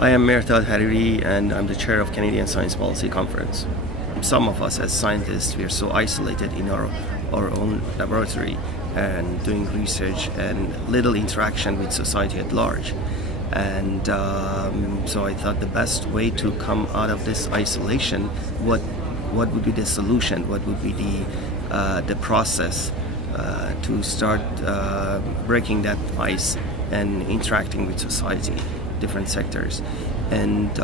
I am Mehrdad and I'm the chair of Canadian Science Policy Conference. Some of us as scientists, we are so isolated in our own laboratory and doing research and little interaction with society at large. And so I thought the best way to come out of this isolation, what would be the solution? What would be the process to start breaking that ice and interacting with society, different sectors. And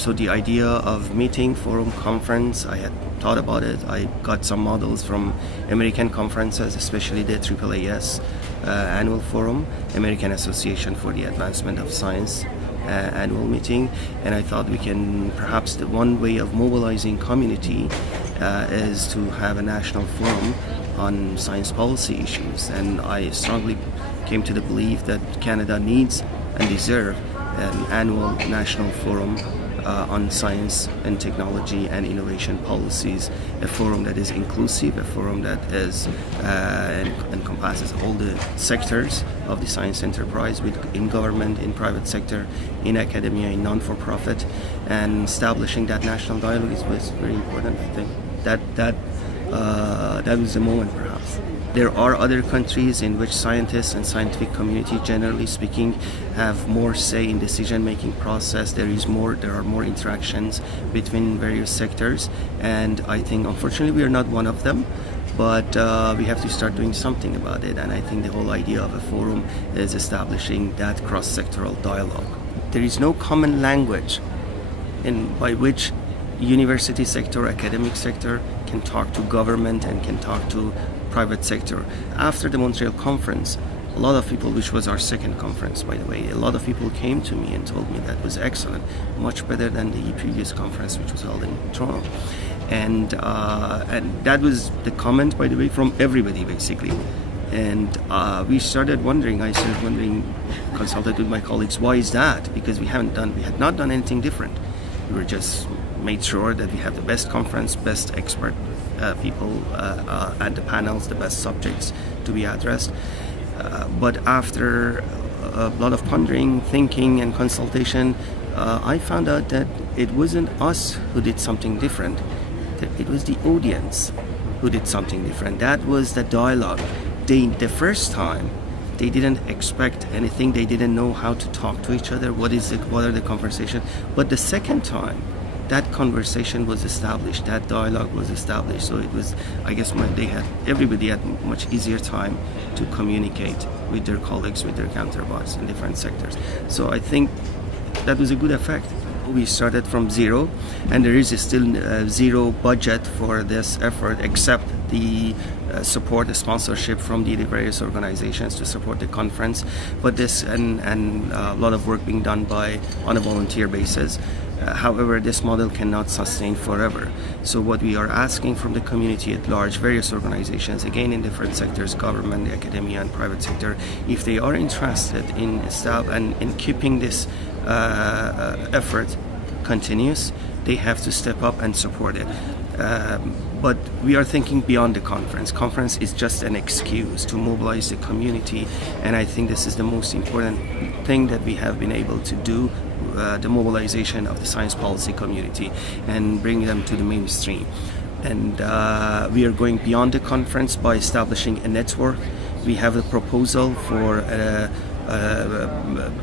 so the idea of meeting, forum, conference, I had thought about it. I got some models from American conferences, especially the AAAS annual forum, American Association for the Advancement of Science annual meeting. And I thought we can, perhaps the one way of mobilizing community is to have a national forum on science policy issues. And I strongly came to the belief that Canada needs and deserves an annual national forum on science and technology and innovation policies, a forum that is inclusive, a forum that is encompasses all the sectors of the science enterprise, in government, in private sector, in academia, in non-for-profit, and establishing that national dialogue was very important. I think that was the moment, perhaps. There are other countries in which scientists and scientific community, generally speaking, have more say in decision-making process. There are more interactions between various sectors, and I think, unfortunately, we are not one of them. But we have to start doing something about it, and I think the whole idea of a forum is establishing that cross-sectoral dialogue. There is no common language by which university sector, academic sector can talk to government and can talk to private sector. After the Montreal conference, a lot of people, which was our second conference, by the way, a lot of people came to me and told me that was excellent, much better than the previous conference, which was held in Toronto. And that was the comment, by the way, from everybody, basically. And I started wondering, consulted with my colleagues, why is that? Because we had not done anything different. We were just made sure that we have the best conference, best expert people at the panels, the best subjects to be addressed. But after a lot of pondering, thinking, and consultation, I found out that it wasn't us who did something different. It was the audience who did something different. That was the dialogue. The first time, they didn't expect anything. They didn't know how to talk to each other. What are the conversation? But the second time, that conversation was established. That dialogue was established. So it was, I guess, everybody had much easier time to communicate with their colleagues, with their counterparts in different sectors. So I think that was a good effect. We started from zero, and there is still zero budget for this effort, except the support, the sponsorship from the various organizations to support the conference. But this and a lot of work being done on a volunteer basis. However, this model cannot sustain forever. So what we are asking from the community at large, various organizations, again in different sectors, government, academia, and private sector, if they are interested in keeping this effort continuous, they have to step up and support it. But we are thinking beyond the conference. Conference is just an excuse to mobilize the community, and I think this is the most important thing that we have been able to do, the mobilization of the science policy community and bring them to the mainstream. And we are going beyond the conference by establishing a network. We have a proposal for a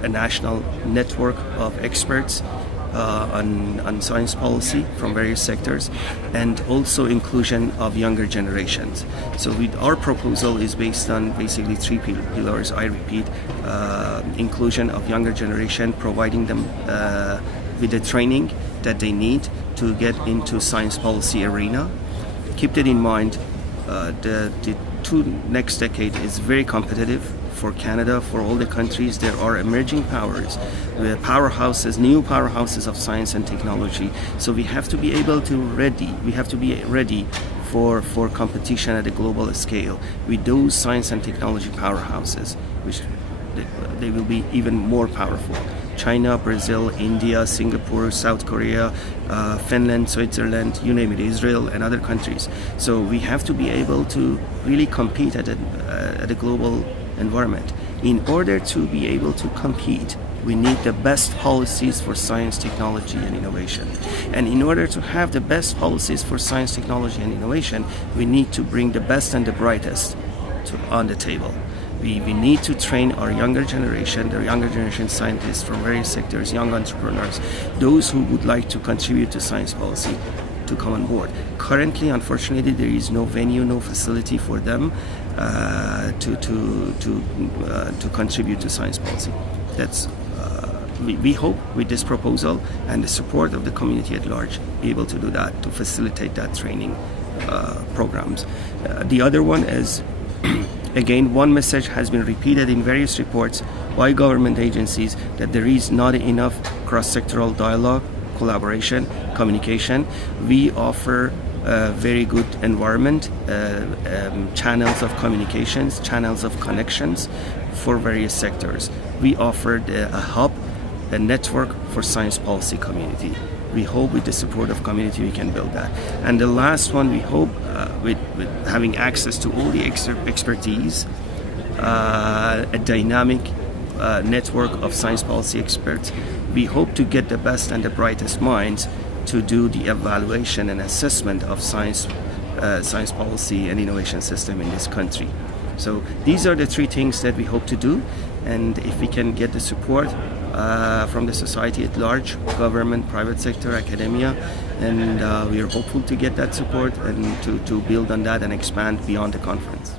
national network of experts on science policy from various sectors, and also inclusion of younger generations. So our proposal is based on basically three pillars. I repeat, inclusion of younger generation, providing them with the training that they need to get into science policy arena. Keep that in mind. The next decade is very competitive for Canada, for all the countries. There are emerging powers, new powerhouses of science and technology. So we have to be ready for competition at a global scale with those science and technology powerhouses, which they will be even more powerful. China, Brazil, India, Singapore, South Korea, Finland, Switzerland, you name it, Israel, and other countries. So we have to be able to really compete at a global environment. In order to be able to compete, we need the best policies for science, technology, and innovation. And in order to have the best policies for science, technology, and innovation, we need to bring the best and the brightest on the table. We need to train our younger generation, the younger generation scientists from various sectors, young entrepreneurs, those who would like to contribute to science policy, to come on board. Currently, unfortunately, there is no venue, no facility for them to contribute to science policy. We hope with this proposal and the support of the community at large, be able to do that, to facilitate that training programs. The other one is, again, one message has been repeated in various reports by government agencies, that there is not enough cross-sectoral dialogue, collaboration, communication. We offer a very good environment, channels of communications, channels of connections for various sectors. We offered a hub, a network for science policy community. We hope with the support of community we can build that. And the last one, we hope with having access to all the expertise, a dynamic network of science policy experts, we hope to get the best and the brightest minds to do the evaluation and assessment of science policy and innovation system in this country. So these are the three things that we hope to do, and if we can get the support from the society at large, government, private sector, academia, and we are hopeful to get that support and to build on that and expand beyond the conference.